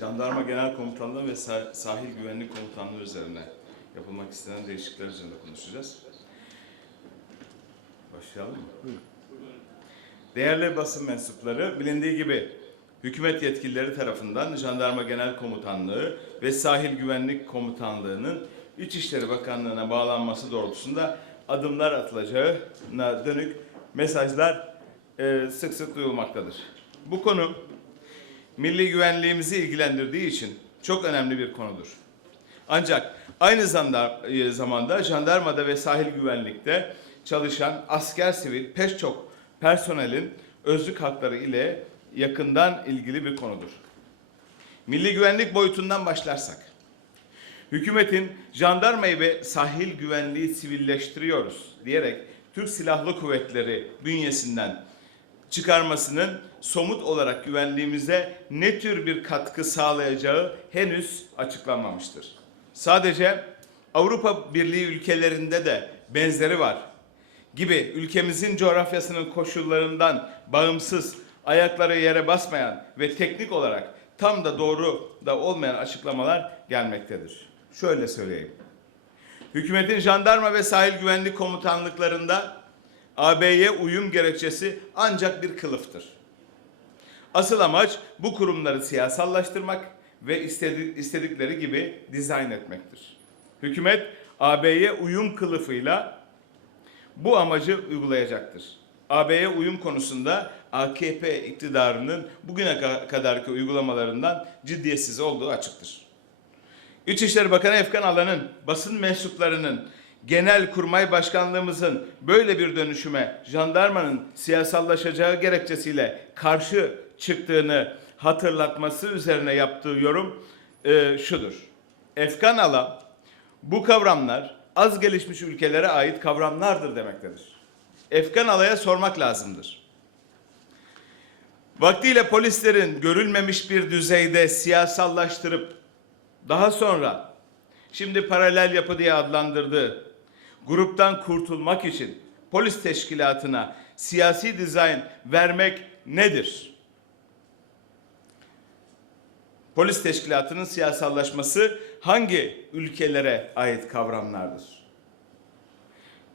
Jandarma Genel Komutanlığı ve Sah- Sahil Güvenlik Komutanlığı üzerine yapılmak istenen değişiklikler üzerinde konuşacağız. Başlayalım mı? Değerli basın mensupları, bilindiği gibi hükümet yetkilileri tarafından Jandarma Genel Komutanlığı ve Sahil Güvenlik Komutanlığı'nın İçişleri Bakanlığı'na bağlanması doğrultusunda adımlar atılacağına dönük mesajlar e, sık sık duyulmaktadır. Bu konu milli güvenliğimizi ilgilendirdiği için çok önemli bir konudur. Ancak aynı zamanda, e, zamanda jandarmada ve sahil güvenlikte çalışan asker sivil pek çok personelin özlük hakları ile yakından ilgili bir konudur. Milli güvenlik boyutundan başlarsak, hükümetin jandarmayı ve sahil güvenliği sivilleştiriyoruz diyerek Türk Silahlı Kuvvetleri bünyesinden çıkarmasının somut olarak güvenliğimize ne tür bir katkı sağlayacağı henüz açıklanmamıştır. Sadece Avrupa Birliği ülkelerinde de benzeri var gibi ülkemizin coğrafyasının koşullarından bağımsız, ayakları yere basmayan ve teknik olarak tam da doğru da olmayan açıklamalar gelmektedir. Şöyle söyleyeyim. Hükümetin jandarma ve sahil güvenlik komutanlıklarında AB'ye uyum gerekçesi ancak bir kılıftır. Asıl amaç bu kurumları siyasallaştırmak ve istedi- istedikleri gibi dizayn etmektir. Hükümet AB'ye uyum kılıfıyla bu amacı uygulayacaktır. AB'ye uyum konusunda AKP iktidarının bugüne ka- kadarki uygulamalarından ciddiyetsiz olduğu açıktır. İçişleri Bakanı Efkan Alan'ın, basın mensuplarının, Genel Kurmay Başkanlığımızın böyle bir dönüşüme jandarmanın siyasallaşacağı gerekçesiyle karşı çıktığını hatırlatması üzerine yaptığı yorum e, şudur. Efkan Alan bu kavramlar az gelişmiş ülkelere ait kavramlardır demektedir. Efkan Ala'ya sormak lazımdır. Vaktiyle polislerin görülmemiş bir düzeyde siyasallaştırıp daha sonra şimdi paralel yapı diye adlandırdığı gruptan kurtulmak için polis teşkilatına siyasi dizayn vermek nedir? Polis teşkilatının siyasallaşması hangi ülkelere ait kavramlardır?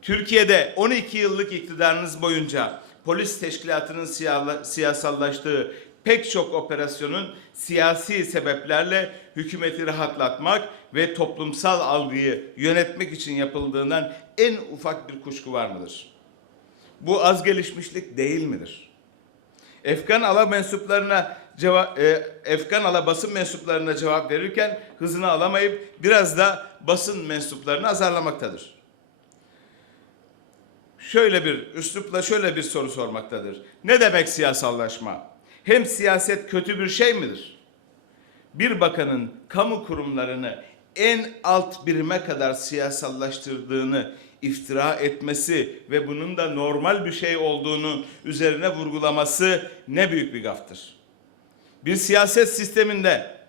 Türkiye'de 12 yıllık iktidarınız boyunca polis teşkilatının siyasallaştığı pek çok operasyonun siyasi sebeplerle hükümeti rahatlatmak ve toplumsal algıyı yönetmek için yapıldığından en ufak bir kuşku var mıdır? Bu az gelişmişlik değil midir? Efkan Ala mensuplarına cevap e, Efkan Ala basın mensuplarına cevap verirken hızını alamayıp biraz da basın mensuplarını azarlamaktadır. Şöyle bir üslupla şöyle bir soru sormaktadır. Ne demek siyasallaşma? Hem siyaset kötü bir şey midir? Bir bakanın kamu kurumlarını en alt birime kadar siyasallaştırdığını iftira etmesi ve bunun da normal bir şey olduğunu üzerine vurgulaması ne büyük bir gaftır. Bir siyaset sisteminde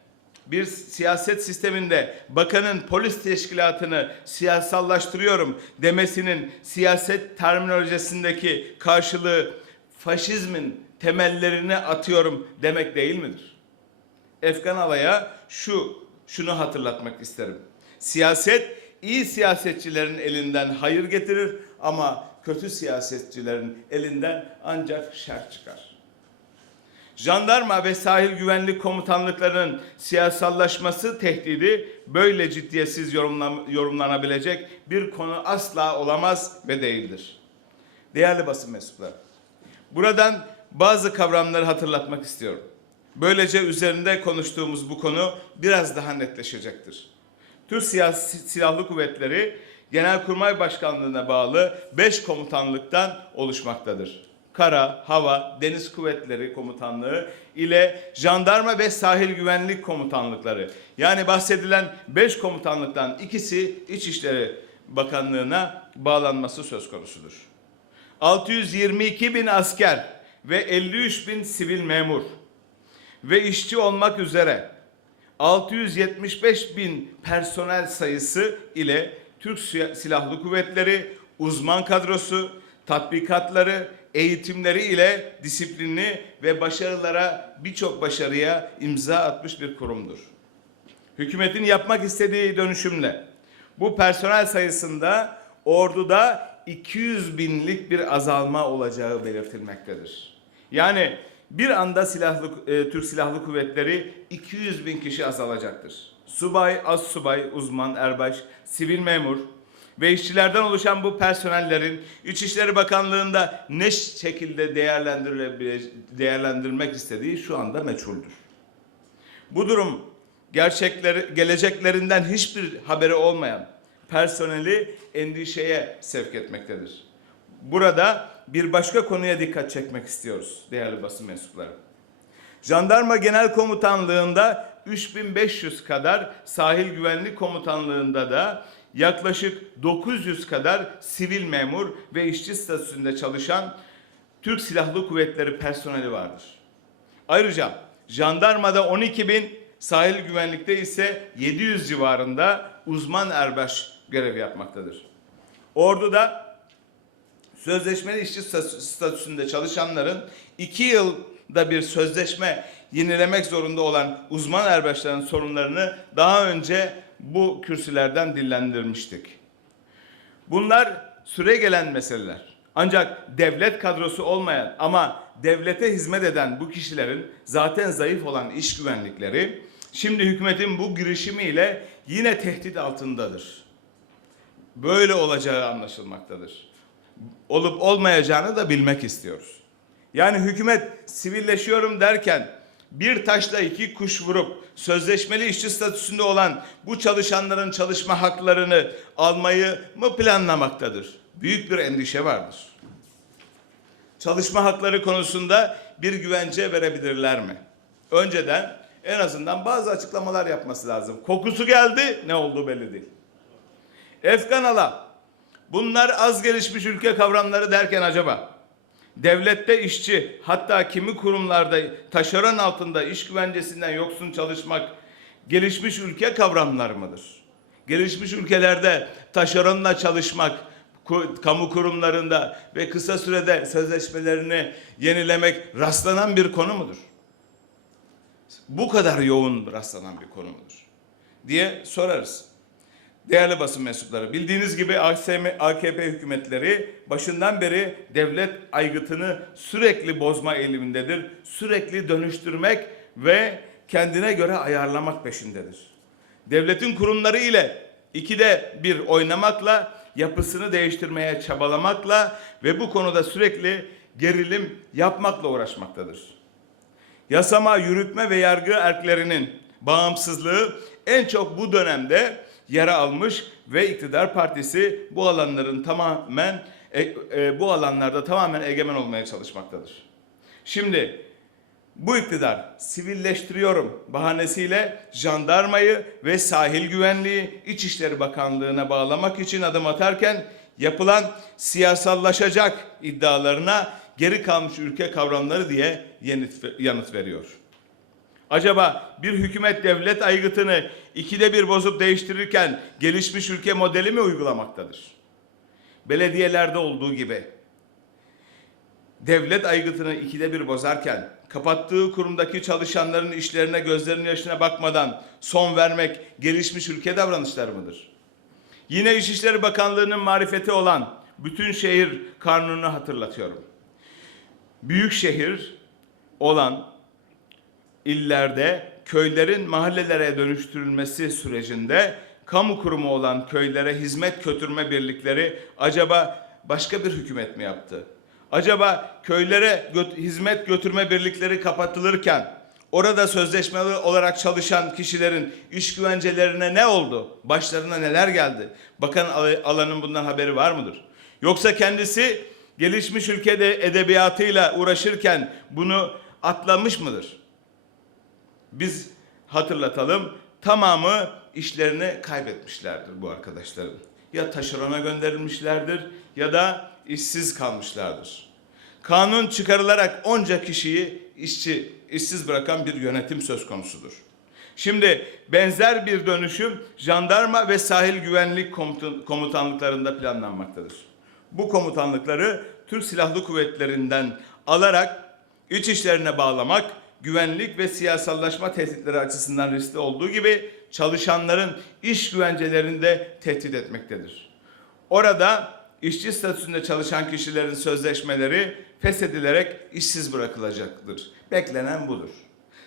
bir siyaset sisteminde bakanın polis teşkilatını siyasallaştırıyorum demesinin siyaset terminolojisindeki karşılığı faşizmin temellerini atıyorum demek değil midir? Efkan Ala'ya şu şunu hatırlatmak isterim. Siyaset iyi siyasetçilerin elinden hayır getirir ama kötü siyasetçilerin elinden ancak şer çıkar. Jandarma ve sahil güvenlik komutanlıklarının siyasallaşması tehdidi böyle ciddiyetsiz yorumlam- yorumlanabilecek bir konu asla olamaz ve değildir. Değerli basın mensupları, buradan bazı kavramları hatırlatmak istiyorum. Böylece üzerinde konuştuğumuz bu konu biraz daha netleşecektir. Türk Siyasi Silahlı Kuvvetleri Genelkurmay Başkanlığı'na bağlı 5 komutanlıktan oluşmaktadır. Kara, Hava, Deniz Kuvvetleri Komutanlığı ile Jandarma ve Sahil Güvenlik Komutanlıkları. Yani bahsedilen 5 komutanlıktan ikisi İçişleri Bakanlığı'na bağlanması söz konusudur. 622 bin asker ve 53 bin sivil memur ve işçi olmak üzere 675 bin personel sayısı ile Türk Silahlı Kuvvetleri uzman kadrosu, tatbikatları, eğitimleri ile disiplinli ve başarılara birçok başarıya imza atmış bir kurumdur. Hükümetin yapmak istediği dönüşümle bu personel sayısında orduda 200 binlik bir azalma olacağı belirtilmektedir. Yani bir anda silahlı e, Türk Silahlı Kuvvetleri 200 bin kişi azalacaktır. Subay, az subay, uzman, erbaş, sivil memur ve işçilerden oluşan bu personellerin İçişleri Bakanlığı'nda ne şekilde değerlendirmek istediği şu anda meçhuldür. Bu durum gerçekleri, geleceklerinden hiçbir haberi olmayan personeli endişeye sevk etmektedir. Burada bir başka konuya dikkat çekmek istiyoruz değerli basın mensupları. Jandarma Genel Komutanlığı'nda 3500 kadar sahil güvenlik komutanlığında da yaklaşık 900 kadar sivil memur ve işçi statüsünde çalışan Türk Silahlı Kuvvetleri personeli vardır. Ayrıca jandarmada 12 bin, sahil güvenlikte ise 700 civarında uzman erbaş görev yapmaktadır. Orduda sözleşmeli işçi statüsünde çalışanların 2 yılda bir sözleşme yenilemek zorunda olan uzman erbaşların sorunlarını daha önce bu kürsülerden dillendirmiştik. Bunlar süre gelen meseleler. Ancak devlet kadrosu olmayan ama devlete hizmet eden bu kişilerin zaten zayıf olan iş güvenlikleri şimdi hükümetin bu girişimiyle yine tehdit altındadır. Böyle olacağı anlaşılmaktadır. Olup olmayacağını da bilmek istiyoruz. Yani hükümet sivilleşiyorum derken bir taşla iki kuş vurup sözleşmeli işçi statüsünde olan bu çalışanların çalışma haklarını almayı mı planlamaktadır? Büyük bir endişe vardır. Çalışma hakları konusunda bir güvence verebilirler mi? Önceden en azından bazı açıklamalar yapması lazım. Kokusu geldi, ne olduğu belli değil. Efkan Ala, bunlar az gelişmiş ülke kavramları derken acaba devlette işçi hatta kimi kurumlarda taşeron altında iş güvencesinden yoksun çalışmak gelişmiş ülke kavramları mıdır? Gelişmiş ülkelerde taşeronla çalışmak, kamu kurumlarında ve kısa sürede sözleşmelerini yenilemek rastlanan bir konu mudur? Bu kadar yoğun rastlanan bir konu mudur? diye sorarız. Değerli basın mensupları, bildiğiniz gibi AKP hükümetleri başından beri devlet aygıtını sürekli bozma eğilimindedir. Sürekli dönüştürmek ve kendine göre ayarlamak peşindedir. Devletin kurumları ile ikide bir oynamakla, yapısını değiştirmeye çabalamakla ve bu konuda sürekli gerilim yapmakla uğraşmaktadır. Yasama, yürütme ve yargı erklerinin bağımsızlığı en çok bu dönemde yara almış ve iktidar partisi bu alanların tamamen e, e, bu alanlarda tamamen egemen olmaya çalışmaktadır. Şimdi bu iktidar sivilleştiriyorum bahanesiyle jandarmayı ve sahil güvenliği İçişleri Bakanlığı'na bağlamak için adım atarken yapılan siyasallaşacak iddialarına geri kalmış ülke kavramları diye yanıt, veriyor. Acaba bir hükümet devlet aygıtını ikide bir bozup değiştirirken gelişmiş ülke modeli mi uygulamaktadır? Belediyelerde olduğu gibi devlet aygıtını ikide bir bozarken kapattığı kurumdaki çalışanların işlerine gözlerinin yaşına bakmadan son vermek gelişmiş ülke davranışları mıdır? Yine İçişleri Bakanlığı'nın marifeti olan bütün şehir kanununu hatırlatıyorum. Büyük şehir olan illerde köylerin mahallelere dönüştürülmesi sürecinde kamu kurumu olan köylere hizmet götürme birlikleri acaba başka bir hükümet mi yaptı? Acaba köylere gö- hizmet götürme birlikleri kapatılırken orada sözleşmeli olarak çalışan kişilerin iş güvencelerine ne oldu? Başlarına neler geldi? Bakan Al- Alan'ın bundan haberi var mıdır? Yoksa kendisi gelişmiş ülkede edebiyatıyla uğraşırken bunu atlamış mıdır? Biz hatırlatalım tamamı işlerini kaybetmişlerdir bu arkadaşların. Ya taşerona gönderilmişlerdir ya da işsiz kalmışlardır. Kanun çıkarılarak onca kişiyi işçi, işsiz bırakan bir yönetim söz konusudur. Şimdi benzer bir dönüşüm jandarma ve sahil güvenlik komutan- komutanlıklarında planlanmaktadır. Bu komutanlıkları Türk Silahlı Kuvvetleri'nden alarak iç işlerine bağlamak, güvenlik ve siyasallaşma tehditleri açısından riskli olduğu gibi çalışanların iş güvencelerini de tehdit etmektedir. Orada işçi statüsünde çalışan kişilerin sözleşmeleri feshedilerek işsiz bırakılacaktır. Beklenen budur.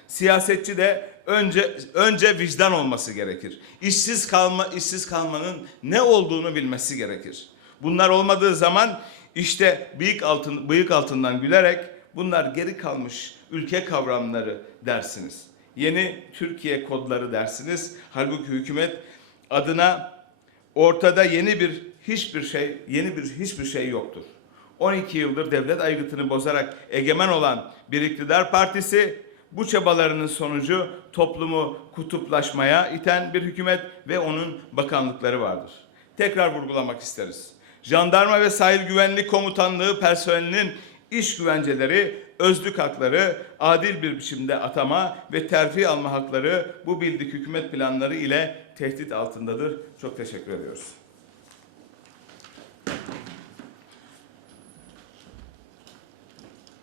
Siyasetçi de önce önce vicdan olması gerekir. İşsiz kalma işsiz kalmanın ne olduğunu bilmesi gerekir. Bunlar olmadığı zaman işte bıyık altın bıyık altından gülerek bunlar geri kalmış ülke kavramları dersiniz. Yeni Türkiye kodları dersiniz. Halbuki hükümet adına ortada yeni bir hiçbir şey, yeni bir hiçbir şey yoktur. 12 yıldır devlet aygıtını bozarak egemen olan bir iktidar partisi bu çabalarının sonucu toplumu kutuplaşmaya iten bir hükümet ve onun bakanlıkları vardır. Tekrar vurgulamak isteriz. Jandarma ve Sahil Güvenlik Komutanlığı personelinin iş güvenceleri, özlük hakları, adil bir biçimde atama ve terfi alma hakları bu bildik hükümet planları ile tehdit altındadır. Çok teşekkür ediyoruz.